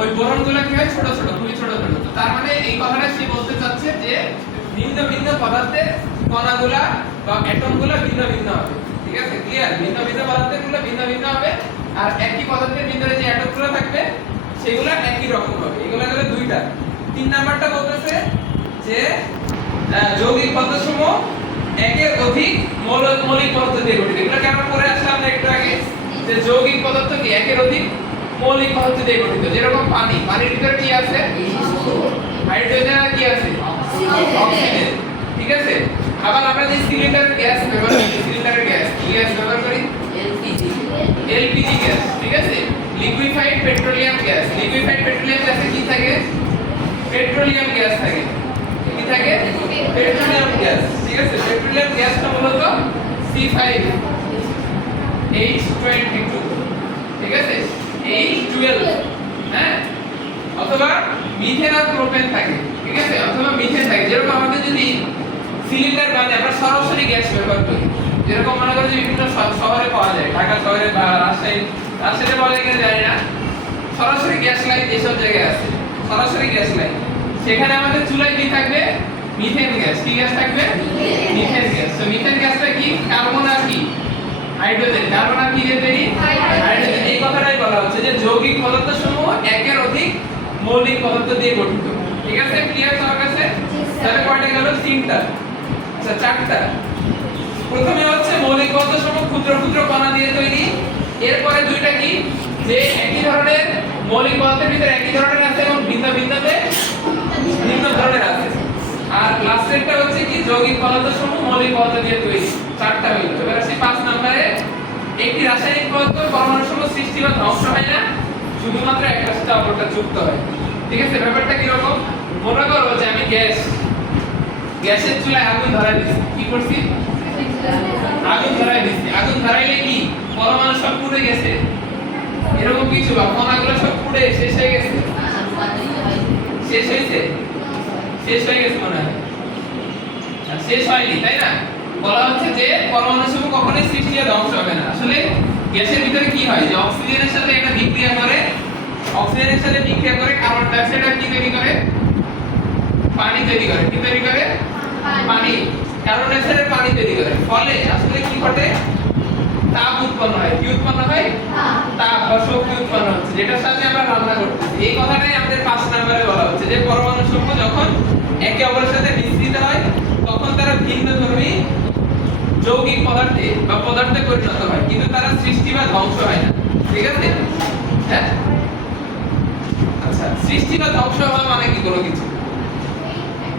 ওই বোরনগুলো কি হয়? ছোট ছোট, খুবই ছোট ছোট। তার মানে এই কথাটা সে বলতে চাচ্ছে যে ভিন্ন ভিন্ন পদার্থের কণাগুলা বা অ্যাটমগুলো ভিন্ন ভিন্ন হবে। ঠিক আছে? ক্লিয়ার ভিন্ন ভিন্ন পদার্থেরগুলো ভিন্ন ভিন্ন হবে। আর একই পদার্থের ভিতরে যে অ্যাটমগুলো থাকবে, সেগুলো একই রকম হবে। এগুলো গেলে দুইটা। তিন নাম্বারটা বলতেছে যে যৌগিক পদার্থসমূহ একের অধিক মৌল- মৌলিক পদার্থ দিয়ে গঠিত। এগুলো কেন পড়ে আসলাম একটু আগে? যে যৌগিক পদার্থ কি একের অধিক মৌলিক পদার্থ দিয়ে গঠিত, যেরকম পানি। পানির ভিতরে কি আছে? হাইড্রোজেন আর কি আছে? অক্সিজেন। ঠিক আছে? আবার আমরা যে সিলিন্ডার গ্যাস ব্যবহার করি, সিলিন্ডারের গ্যাস, কি গ্যাস ব্যবহার করি? এলপিজি গ্যাস, ঠিক আছে? Liquefied petroleum gas. Liquefied petroleum গ্যাসে কি থাকে? পেট্রোলিয়াম গ্যাস থাকে। কি থাকে? Petroleum gas. ঠিক আছে? পেট্রোলিয়াম গ্যাসটা মূলত C5 H22 ঠিক আছে? H12 হ্যাঁ? অথবা মিথেন আর প্রোপেন থাকে ঠিক আছে? অথবা মিথেন থাকে। যেরকম আমাদের যদি সিলিন্ডার বাদে আমরা সরাসরি গ্যাস ব্যবহার করি যেরকম মনে করো যে বিভিন্ন শহরে পাওয়া যায় ঢাকা শহরে বা রাজশাহী রাজশাহীতে পাওয়া যায় কিনা জানি না। সরাসরি গ্যাস লাইন যেসব জায়গায় আছে সরাসরি গ্যাস লাইন সেখানে আমাদের চুলায় কি থাকবে? মিথেন গ্যাস কি গ্যাস থাকবে? মিথেন গ্যাস তো মিথেন গ্যাসটা কি? কার্বন আর কি? হাইড্রোজেন কার্বন আর কি দিয়ে তৈরি হাইড্রোজেন এই কথাটাই বলা হচ্ছে যে যৌগিক পদার্থ সমূহ একের অধিক মৌলিক পদার্থ দিয়ে গঠিত। ঠিক আছে? ক্লিয়ার সবার কাছে? তাহলে কয়টা গেল? তিনটা। আচ্ছা চারটা। প্রথমে হচ্ছে মৌলিক পদার্থ সমূহ ক্ষুদ্র ক্ষুদ্র কণা দিয়ে তৈরি। এরপরে দুইটা কি? যে একই ধরনের মৌলিক পদার্থের ভিতরে একই ধরনের আছে এবং ভিন্ন ভিন্নতে ভিন্ন ধরনের আছে। আর লাস্টেরটা হচ্ছে কি? যৌগিক পদার্থ সমূহ মৌলিক পদার্থ দিয়ে তৈরি। চারটা হইল এবার আসি পাঁচ নম্বরে একটি রাসায়নিক পদার্থ পরমাণু সমূহ সৃষ্টি বা ধ্বংস হয় না, শুধুমাত্র একটা সাথে অপরটা যুক্ত হয়। ঠিক আছে, ব্যাপারটা কি রকম মনে করো যে আমি গ্যাস, গ্যাসের চুলায় আগুন ধরাই দিচ্ছি কি করছি? আগুন ধরাই দিচ্ছি আগুন ধরাইলে কি? পরমাণু সব পুড়ে গেছে। এরকম কিছু বা কণাগুলো সব পুড়ে শেষ হয়ে গেছে? শেষ হয়েছে? শেষ হয়ে গেছে মনে হয়। শেষ হয়নি, তাই না? বলা হচ্ছে যে পরমাণু সমূহ কখনোই সৃষ্টি আর ধ্বংস হবে না। আসলে গ্যাসের ভিতরে কি হয়? যে অক্সিজেনের সাথে এটা বিক্রিয়া করে অক্সিজেনের সাথে বিক্রিয়া করে কার্বন ডাই অক্সাইড আর কি তৈরি করে? পানি তৈরি করে। কি তৈরি করে? পানি। কার্বন ডাই অক্সাইডের পানি তৈরি করে। ফলে আসলে কি ঘটে? তাপ উৎপন্ন হয়। কি উৎপন্ন হয়? তাপ। বা শক্তি উৎপন্ন হচ্ছে যেটার সাথে আমরা রান্না করতেছি। এই কথাটাই আমাদের পাঁচ নম্বরে বলা হচ্ছে যে পরমাণু সমূহ যখন একে অপরের সাথে মিশ্রিত হয় ভিন্ন ধর্মী যৌগিক পদার্থে বা পদার্থে পরিণত হয়, কিন্তু তারা সৃষ্টি বা ধ্বংস হয় না। ঠিক আছে? হ্যাঁ? আচ্ছা সৃষ্টি বা ধ্বংস হওয়া মানে কি? কোনো কিছু।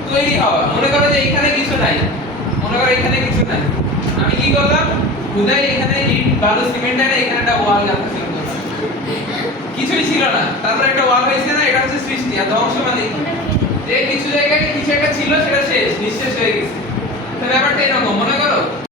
তৈরি হওয়া। মনে করো যে এখানে কিছু নাই। মনে করো এখানে কিছু নাই। আমি কি করলাম? খুদাই এখানে ইট বালু সিমেন্ট এনে এখানে একটা ওয়াল গাঁথা কিছুই ছিল না। তারপর একটা ওয়াল হয়েছে না? এটা হচ্ছে সৃষ্টি। আর ধ্বংস মানে? যে কিছু জায়গায় কিছু একটা ছিল, সেটা నిలబెట్టిన బొమ్మలుగా